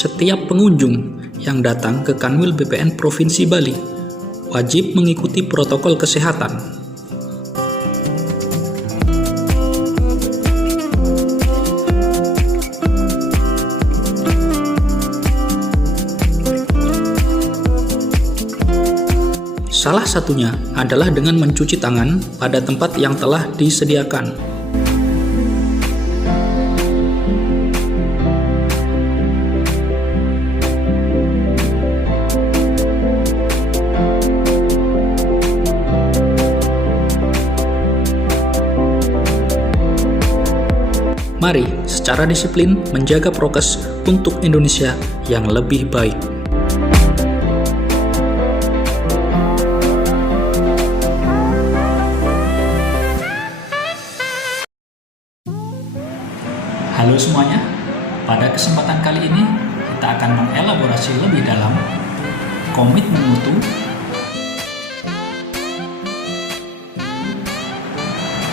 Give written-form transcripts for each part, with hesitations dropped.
setiap pengunjung yang datang ke Kanwil BPN Provinsi Bali wajib mengikuti protokol kesehatan. Salah satunya adalah dengan mencuci tangan pada tempat yang telah disediakan. Mari secara disiplin menjaga prokes untuk Indonesia yang lebih baik. Halo semuanya, pada kesempatan kali ini kita akan mengelaborasi lebih dalam komitmen mutu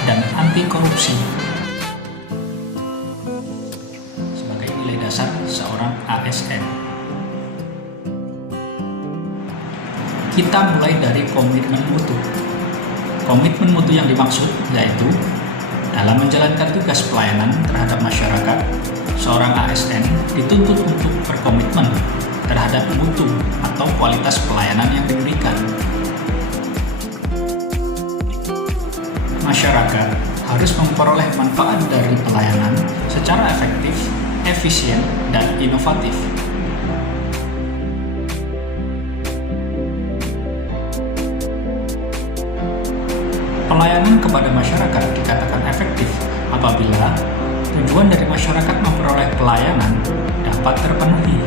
dan anti korupsi sebagai nilai dasar seorang ASN. Kita mulai dari komitmen mutu. Komitmen mutu yang dimaksud yaitu dalam menjalankan tugas pelayanan terhadap masyarakat, seorang ASN dituntut untuk berkomitmen terhadap mutu atau kualitas pelayanan yang diberikan. Masyarakat harus memperoleh manfaat dari pelayanan secara efektif, efisien, dan inovatif. Pelayanan kepada masyarakat dikatakan efektif apabila tujuan dari masyarakat memperoleh pelayanan dapat terpenuhi.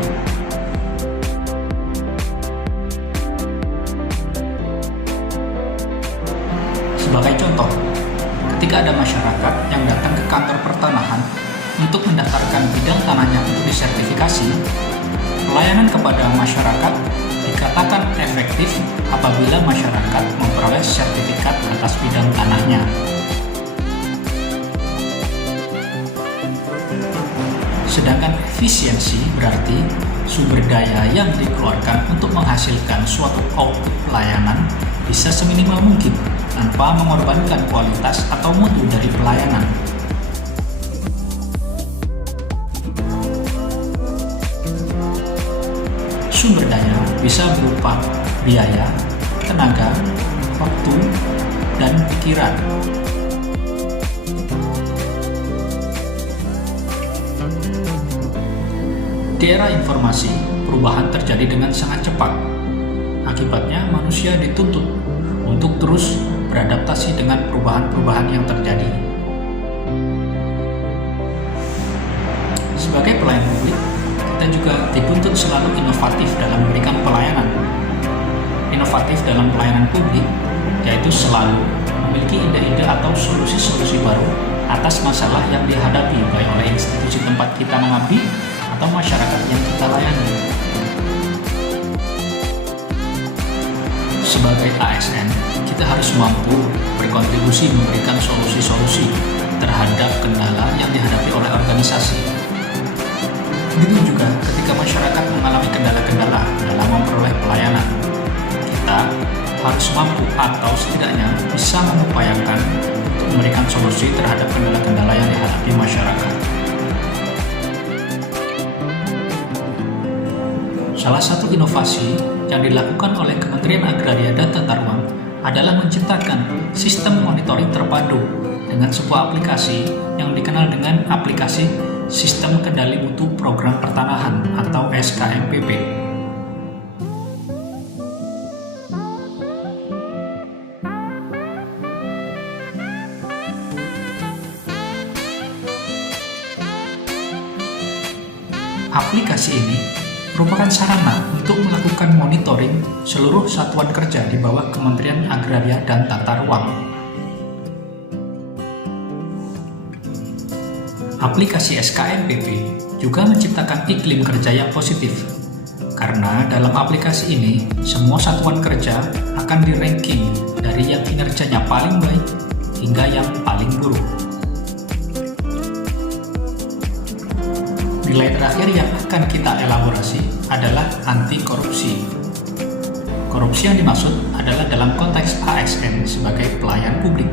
Sebagai contoh, ketika ada masyarakat yang datang ke kantor pertanahan untuk mendaftarkan bidang tanahnya untuk disertifikasi, pelayanan kepada masyarakat dikatakan efektif apabila masyarakat memperoleh sertifikat atas bidang tanahnya. Sedangkan efisiensi berarti sumber daya yang dikeluarkan untuk menghasilkan suatu output pelayanan bisa seminimal mungkin tanpa mengorbankan kualitas atau mutu dari pelayanan. Sumber daya bisa berupa biaya, tenaga, waktu, dan pikiran. Di era informasi, perubahan terjadi dengan sangat cepat. Akibatnya, manusia dituntut untuk terus beradaptasi dengan perubahan-perubahan yang terjadi. Sebagai pelayan publik, kita juga dituntut selalu inovatif dalam memberikan pelayanan. Inovatif dalam pelayanan publik yaitu selalu memiliki ide-ide atau solusi-solusi baru atas masalah yang dihadapi baik oleh institusi tempat kita mengabdi atau masyarakat yang kita layani. Sebagai ASN, kita harus mampu berkontribusi memberikan solusi-solusi terhadap kendala yang dihadapi oleh organisasi. Begitu juga ketika masyarakat mengalami kendala-kendala dalam memperoleh pelayanan, kita harus mampu atau setidaknya bisa mengupayakan untuk memberikan solusi terhadap kendala-kendala yang dihadapi masyarakat. Salah satu inovasi yang dilakukan oleh Kementerian Agraria dan Tata Ruang adalah menciptakan sistem monitoring terpadu dengan sebuah aplikasi yang dikenal dengan aplikasi Sistem Kendali Mutu Program Pertanahan atau SKMPP. Aplikasi ini merupakan sarana untuk melakukan monitoring seluruh satuan kerja di bawah Kementerian Agraria dan Tata Ruang. Aplikasi SKMPP juga menciptakan iklim kerja yang positif, karena dalam aplikasi ini semua satuan kerja akan di-ranking dari yang kinerjanya paling baik hingga yang paling buruk. Nilai terakhir yang akan kita elaborasi adalah anti korupsi. Korupsi yang dimaksud adalah dalam konteks ASN sebagai pelayan publik,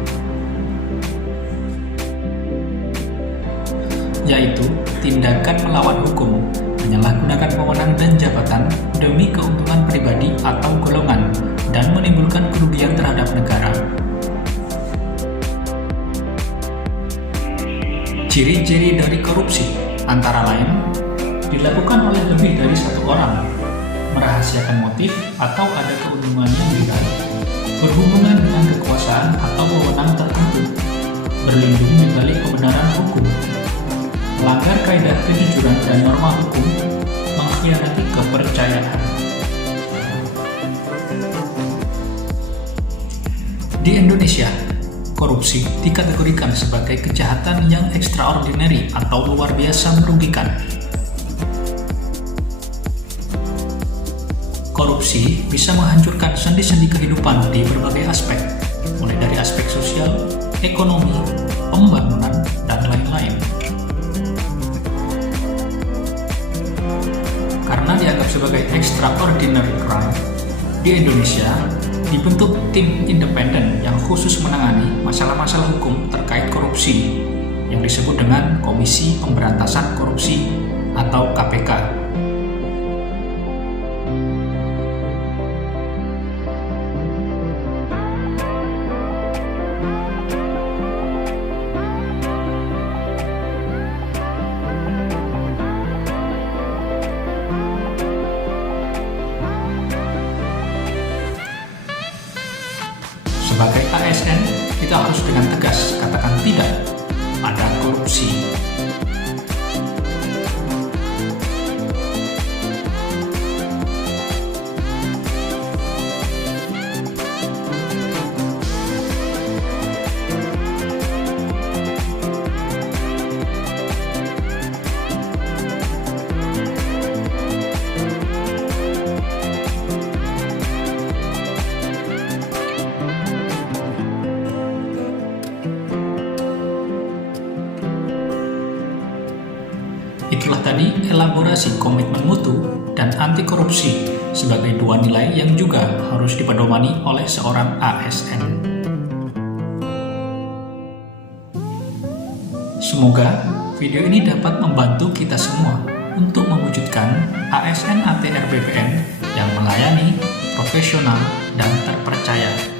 yaitu tindakan melawan hukum, menyalahgunakan wewenang dan jabatan demi keuntungan pribadi atau golongan, dan menimbulkan kerugian terhadap negara. Ciri-ciri dari korupsi antara lain dilakukan oleh lebih dari satu orang, merahasiakan motif atau ada keuntungan yang legal, berhubungan dengan kekuasaan atau wewenang tertentu, berlindung di balik kebenaran hukum, melanggar kaidah kejujuran dan norma hukum, mengkhianati kepercayaan. Di Indonesia, korupsi dikategorikan sebagai kejahatan yang extraordinary atau luar biasa merugikan. Korupsi bisa menghancurkan sendi-sendi kehidupan di berbagai aspek, mulai dari aspek sosial, ekonomi, pembangunan, dan lain-lain. Karena dianggap sebagai extraordinary crime, di Indonesia dibentuk tim independen yang khusus menangani masalah-masalah hukum terkait korupsi yang disebut dengan Komisi Pemberantasan Korupsi atau KPK. Sebagai ASN, kita harus dengan tegas katakan tidak pada korupsi. Itulah tadi elaborasi komitmen mutu dan anti korupsi sebagai dua nilai yang juga harus dipedomani oleh seorang ASN. Semoga video ini dapat membantu kita semua untuk mewujudkan ASN ATR BPN yang melayani, profesional, dan terpercaya.